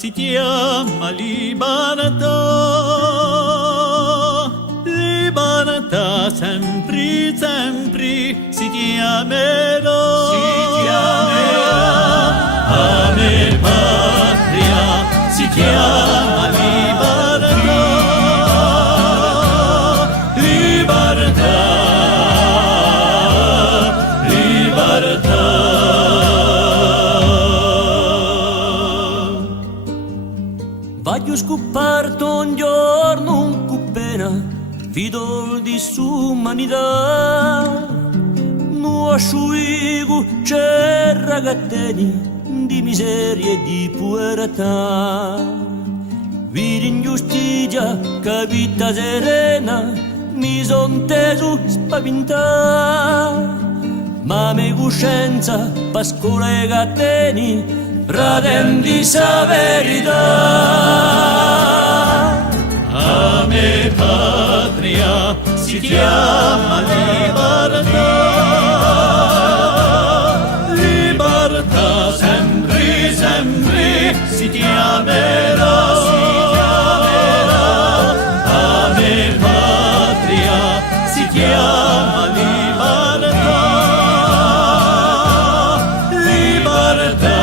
si chiama libertà. Libertà sempre, sempre si chiamerà. Si chiamerà. A me patria si chiama libertà. Libertà. Libertà. Voglio scoperto un giorno un cupena, fidol di sumanità. Non asciugo c'è ragazzini di miseria e di puerità. Vidi ingiustizia, capita serena, mi son teso spaventà. Ma me coscienza, pascola e gatteni, pratendi sa verità. A me patria si chiama libertà. Libertà sempre, sempre si chiamerà. A me patria si chiama libertà. Libertà.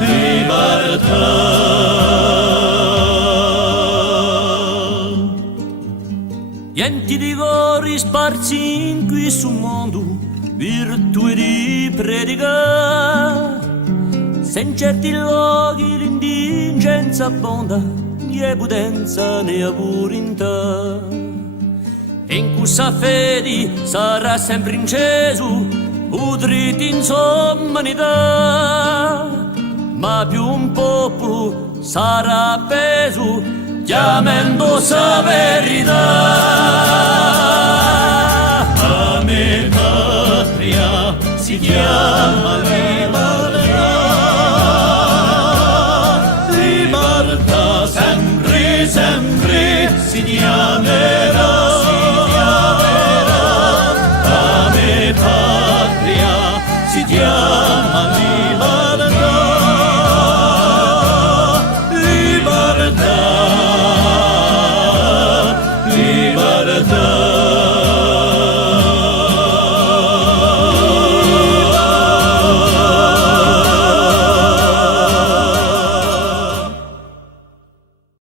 Libertà. Niente di cori sparsi in questo mondo, virtù di predicare. Se in certi luoghi l'indigenza abbonda, né potenza né purità. E in questa fede sarà sempre inceso o dritto in somanità. Ma più un popolo sarà appeso, chiamando sa verità. A me patria si chiama libertà.